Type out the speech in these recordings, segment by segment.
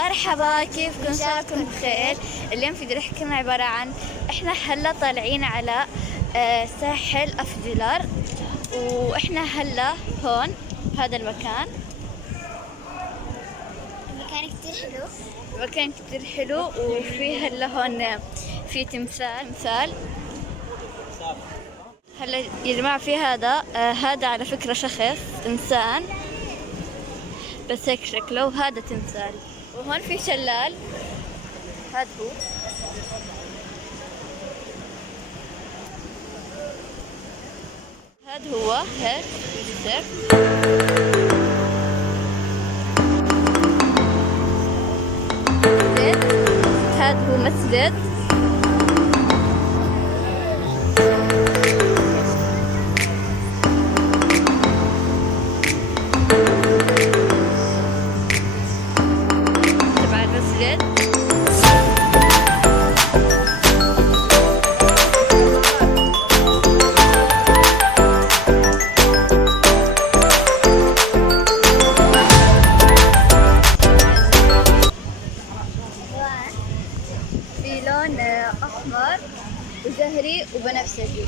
مرحبا، كيفكم؟ ان شاء الله تكونوا بخير. اليوم في رحلتنا عبارة عن احنا هلا طالعين على ساحل افجلر، واحنا هلا هون هذا المكان. المكان كتير حلو وفي هلا هون في تمثال. هلا يا جماعة في هذا على فكرة شخص انسان بس هيك شكله، وهذا تمثال. وهون في شلال، هذا هو هيك يجسر. هذا هو مسجد. تبع المسجد. في لون أحمر وزهري وبنفسجي.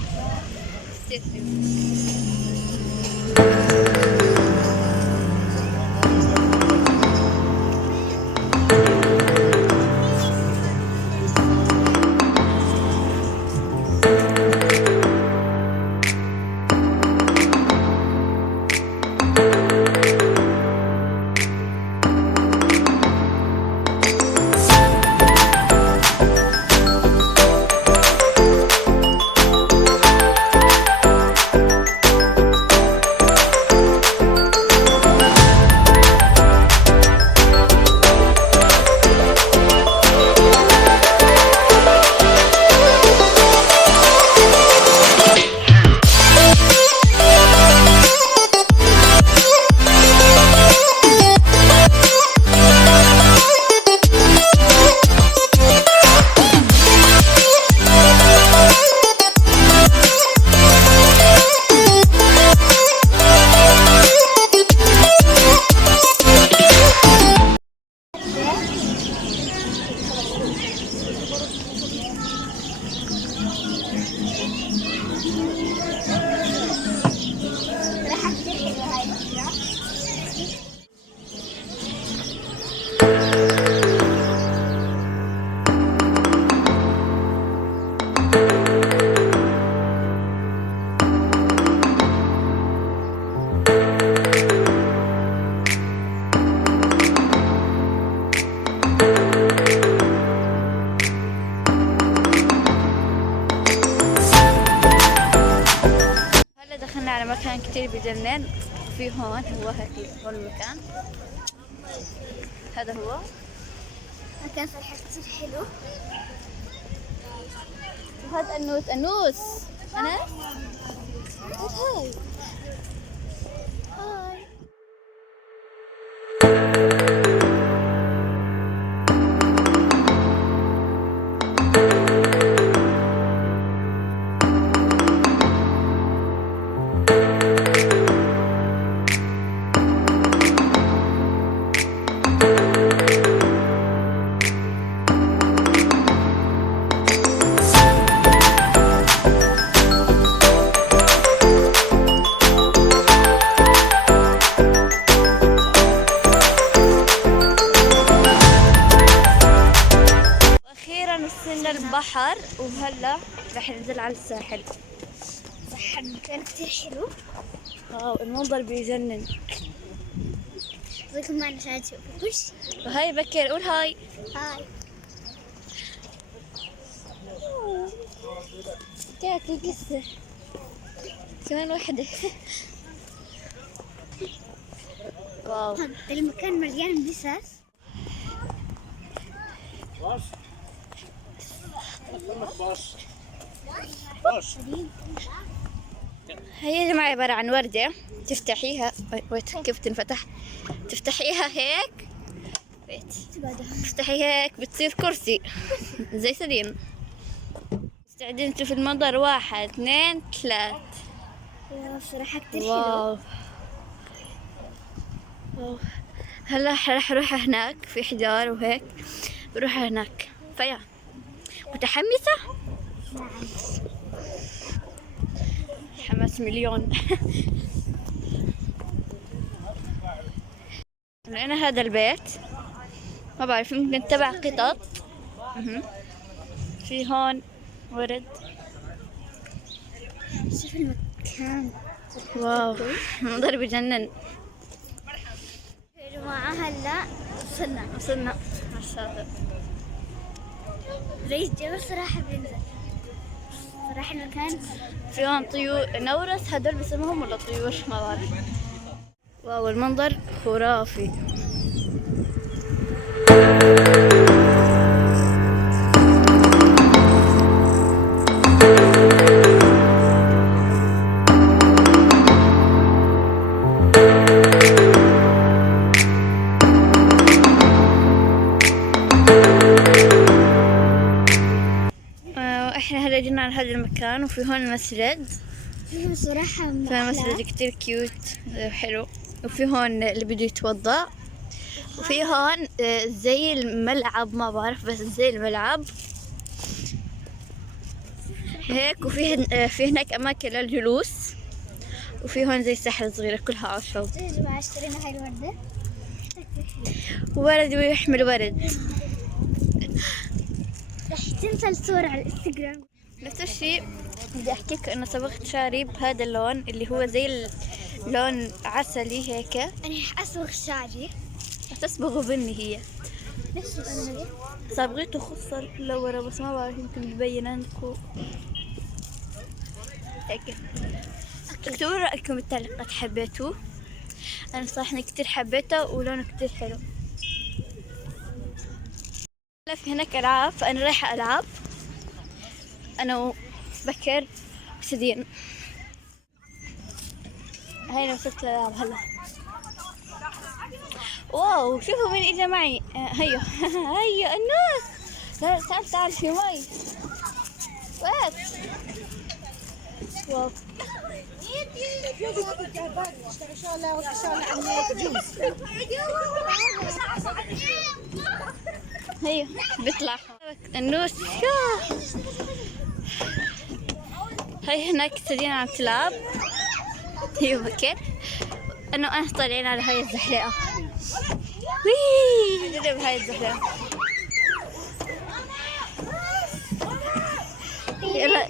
على مكان كتير بجنن. في هون هو هيك، هون المكان، هذا هو مكان فرحة كتير حلو. وهذا أنوس أنا هاي وصلنا البحر، وهلا رح ننزل على الساحل. صح، المكان كتير حلو. واو، المنظر بيجنن. خذيكم معنا عشان تشوفوش. وهاي بكر، قول هاي. هاي. تاكل قصة كمان واحدة. واو، المكان مليان بساس. هي يا جماعة عبارة عن وردة تفتحيها. ويت، كيف تنفتح؟ تفتحيها هيك، تفتحيها هيك بتصير كرسي زي سليم. مستعدين نشوف المنظر؟ 1 2 3. بصراحة كتير حلو. واو. هلا راح اروح هناك في حجار وهيك، بروح هناك. فيا متحمسة؟ نعم. حماس مليون. لقينا هذا البيت، ما بعرف يمكن تبع قطط. في هون ورد. شوف المكان. واو منظر بجنن. يا جماعة هلا وصلنا على الشاطئ. رئيس جبل صراحة بينزل. صراحة المكان في هون طيور نورس، هدول بسموهم ولا طيور ما بعرف. واو المنظر خرافي. احنا هلا جينا على هذا المكان، وفي هون مسجد. فيهم صراحة في مسجد كتير كيوت حلو. وفي هون اللي بده يتوضأ، وفي هون زي الملعب، ما بعرف بس زي الملعب هيك. في هناك أماكن للجلوس، وفي هون زي ساحل صغيرة كلها عشب. يا جماعة اشترينا هاي الوردة. ولد ويحمل ورد. رح تنزل صور على الانستغرام. نفس الشيء بدي أحكيك إنه صبغت شعري بهذا اللون اللي هو زي اللون عسلي هيك. أنا رح أصبغ شعري. تصبغه بني هي. نفس الصورة. صبغته خصر لورا بس ما بعرف يمكن ببين عندكم هيك. اكتبوا رأيكم بالتعليقات، حبيتوه؟ أنا صراحة كتير حبيته ولونه كتير حلو. في هناك ألعاب، فأنا رايحة ألعب أنا وبكر وسدين. هاي وصلت الألعاب هلا. واو شوفوا مين اجى معي. هيو هيو الناس. لا تعال في مي. بس واو هيو بيطلع النوس. هاي هناك سدينا عم تلعب هي بكر. أنا طالعين على هاي الزحلقة. وي نجرب هاي الزحلقة. يلا